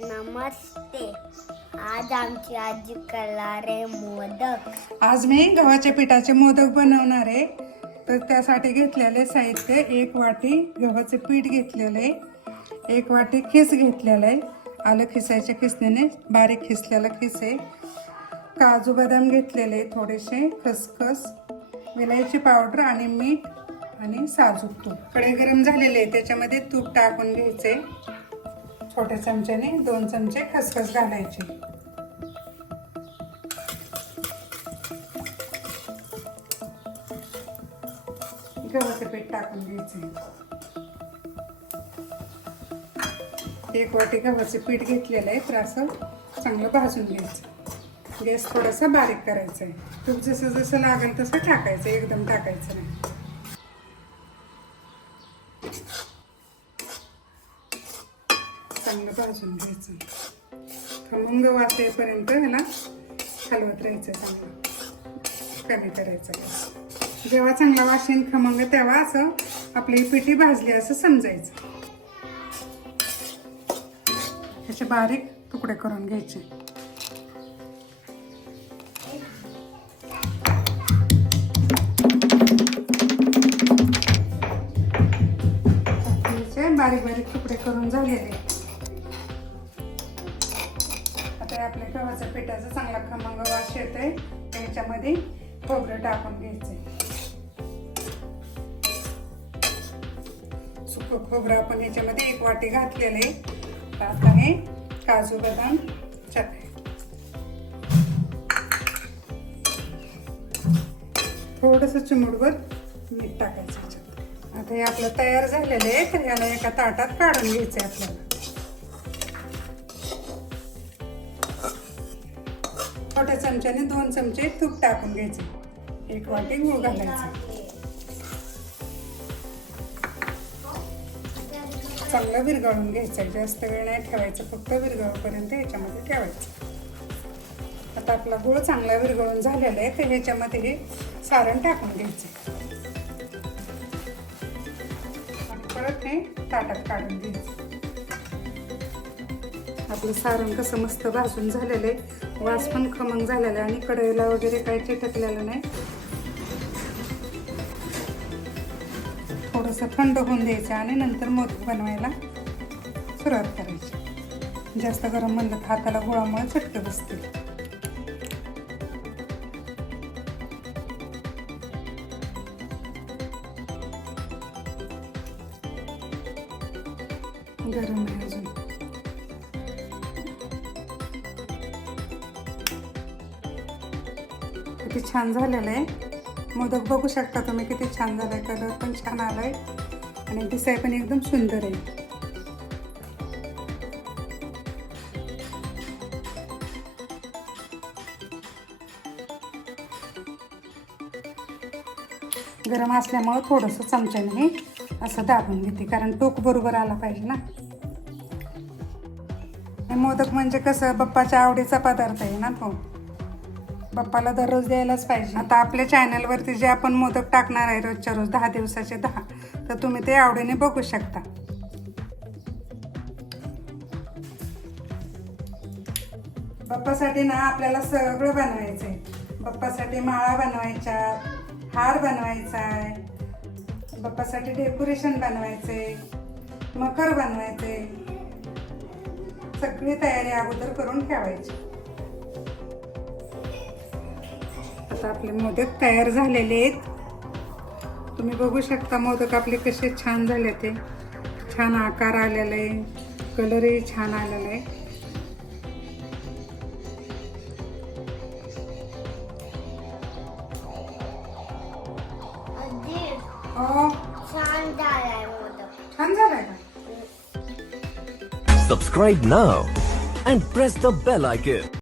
नमस्ते. आज आमची आजी करणार आहे मोदक. आज मी गव्हाच्या पिठाचे मोदक बनवणार आहे. तर त्यासाठी घेतलेले साहित्य एक वाटी गव्हाचे पीठ घेतलेलं आहे. एक वाटी खिस घेतलेलं आहे. आलं खिसायच्या खिसणीने बारीक खिसलेलं खिस आहे. काजू बदाम घेतलेले थोडेसे खसखस विलायची पावडर आणि मीठ आणि साजूक तूप. कडे गरम झालेले आहे. त्याच्यामध्ये तूप टाकून घ्यायचे. छोट्या चमच्याने दोन चमचे खसखस घालायचे. गव्हाचं पीठ टाकून घ्यायचे. एक वाटी गव्हाचं पीठ घेतलेलं आहे तर असं चांगलं भाजून घ्यायचं. गॅस थोडासा बारीक करायचा आहे. तूप जसं जसं लागेल तसं टाकायचं एकदम टाकायचं नाही चांगलं भाजून घ्यायचं खमंग वास येईपर्यंत ह्याला हलवत राहायचं चांगलं. कमी करायचं जेव्हा चांगला वास खमंग तेव्हा असं आपली पिठी भाजली असं समजायचं. असे बारीक तुकडे करून घ्यायचे. बारीक बारीक तुकडे करून झालेले. गव्हाच्या पिठाचा चांगला खमंग वास येतोय. त्याच्यामध्ये खोबरं टाकून घ्यायचंय. सुकं खोबरं आपण याच्यामध्ये एक वाटी घातलेलं आहे. आता हे काजू बदाम चटणी. थोडंसं चिमुडवर मीठ टाकायचं आता हे आपलं तयार झालेलं आहे तर याला एका ताटात काढून घ्यायचं आहे आपल्याला. छोट्या चमच्याने दोन चमचे तूप टाकून घ्यायचे. एक वाटी गूळ घालायचं. चांगलं विरघळून घ्यायचं. जास्त वेळ नाही ठेवायचं. फक्त विरघळपर्यंत ह्याच्यामध्ये ठेवायचं. आता आपला गूळ चांगला विरघळून झालेला आहे तर ह्याच्यामध्ये हे सारण टाकून घ्यायचं. आणि परत हे ताटात काढून घ्यायचं. आपलं सारण कसं मस्त भाजून झालेलं आहे. वास पण खमंग झालेला आहे आणि कढईला वगैरे काही चिटकलेलं नाही. थोडंसं थंड होऊन द्यायचं आणि नंतर मोदक बनवायला सुरुवात करायची. जास्त गरम म्हणलं तर हाताला गोळामुळे चटके बसते गरम आहे अजून. किती छान झालेलं आहे. मोदक बघू शकता तुम्ही किती छान झालाय कलर पण छान आलाय. आणि दिसाय पण एकदम सुंदर आहे. गरम असल्यामुळं थोडंसं चमच्याने हे असं दाबून घेते. कारण टोक बरोबर आला पाहिजे ना. हे मोदक म्हणजे कसं बाप्पाच्या आवडीचा पदार्थ आहे ना तो. बाप्पाला दररोज द्यायलाच पाहिजे. आता आपल्या चॅनलवरती जे आपण मोदक टाकणार आहे रोजच्या रोज दहा दिवसाचे दहा तर तुम्ही ते आवडीने बघू शकता. बाप्पासाठी ना आपल्याला सगळं बनवायचं आहे बाप्पासाठी माळा बनवायच्या हार बनवायचा आहे. बाप्पासाठी डेकोरेशन बनवायचे मकर बनवायचे सगळी तयारी अगोदर करून ठेवायची. आता आपले मोदक तयार झालेले आहेत. तुम्ही बघू शकता मोदक आपले कसे छान झाले ते. छान आकार आलेला आहे. कलरही छान आलेला आहे. हो. छान झालाय का? now and press the bell icon.